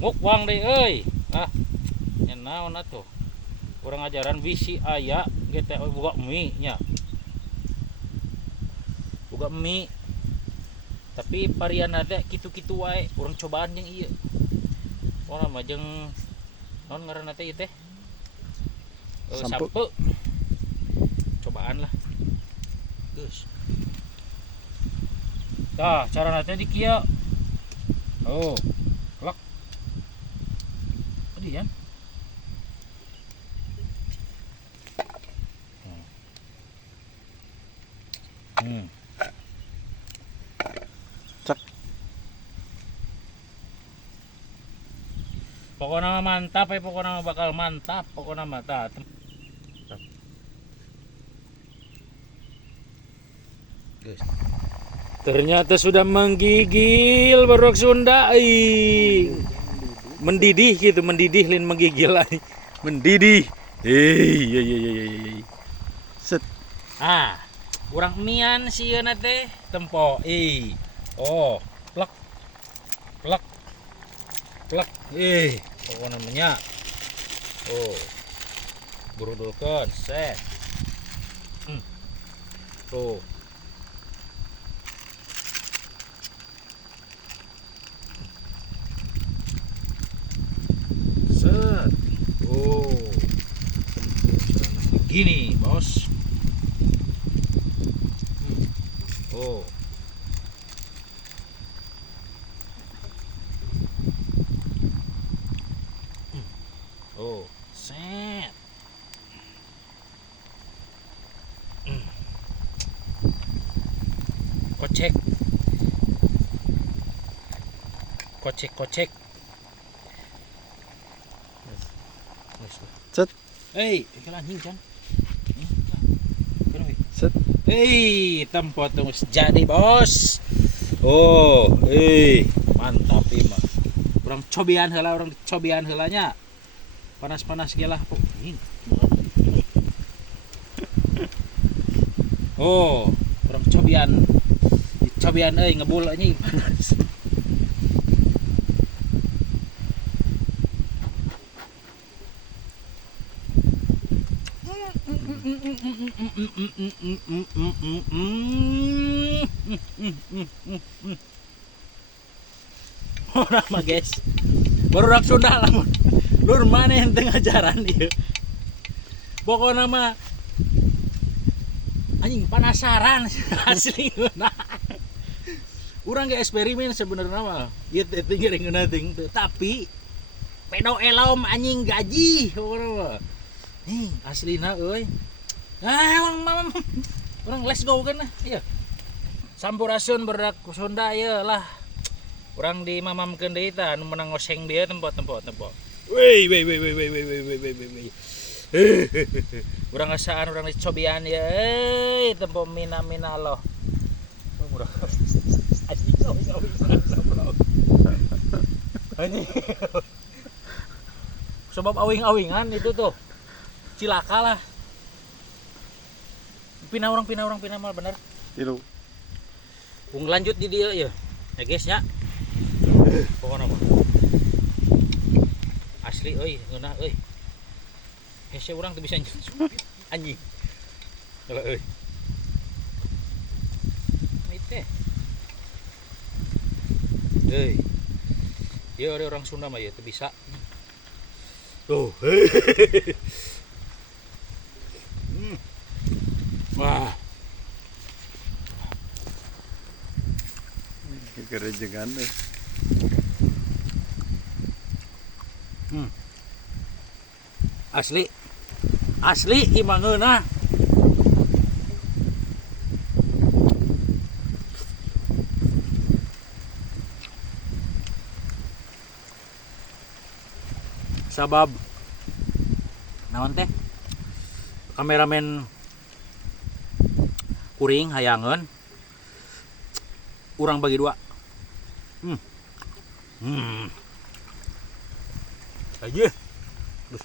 Mukbang deh euy. Nya naon atuh? Urang ajaran bisi aya kita boga mie nya. Boga mie. Tapi varian ada kitu-kitu wae, urang cobaan jeung ieu. Pokona mah jeung naon ngaranna teh ieu teh? Sampe. Cobaan lah. Geus. Tah, carana teh di kieu. Oh. Lak. Tadi ya. Cek. Pokoknya mantap ya, pokoknya bakal mantap, pokoknya mata. Ternyata sudah menggigil Barok Sunda. Mendidih gitu, mendidih lin menggigil ay. Mendidih. Set. Urang mian sieuna teh tempo. Oh, plek. Plek. Plek. Pokoknya namanya. Oh. Burudulkeun, set. Tuh. Set. Oh. Begini, Bos. Oh. Oh, set. Kocek. Kocek. Set. Ikan anjing kan. Set. Tempat tuh jadi Bos. Oh, mantap mah. Orang cobian heula nya. Panas-panas ge lah. Oh, orang cobian ngebul anjing panas. Orang mah guys, baru rak Sunda lah. Lur mana yang tengah jalan dia. Pokoknya mah anjing penasaran asli. Urang ge eksperimen sebenarnya mah. Ieu teh tinggal ngeunating teu, tapi pedo elom anjing gaji pokona mah. Aslina euy. Orang let's go kan lah. Iya. Sampurasun berdak Sunda ieu lah. Urang di mamamkeun deui tah anu menang ngoseng dia tempat. Wei. Urang ngasaan urang dicobian ya. Tempo mina loh. Urang. Anjing. Sebab awing-awingan itu tuh. Cilaka lah. Pinah orang mal bener. Tilu. Bung lanjut di dia ya. Ya guys ya. Pokoknya mah. Asli ngeunah euy. Hese urang teu bisa anjing. Coba euy. Teh. Ieu ada orang Sunda mah ya teu bisa. Tuh. Wah. Kerejengan deh. Asli imangeuna. Sabab naon teh? Kameramen kuring hayangan urang bagi dua. Aja. Terus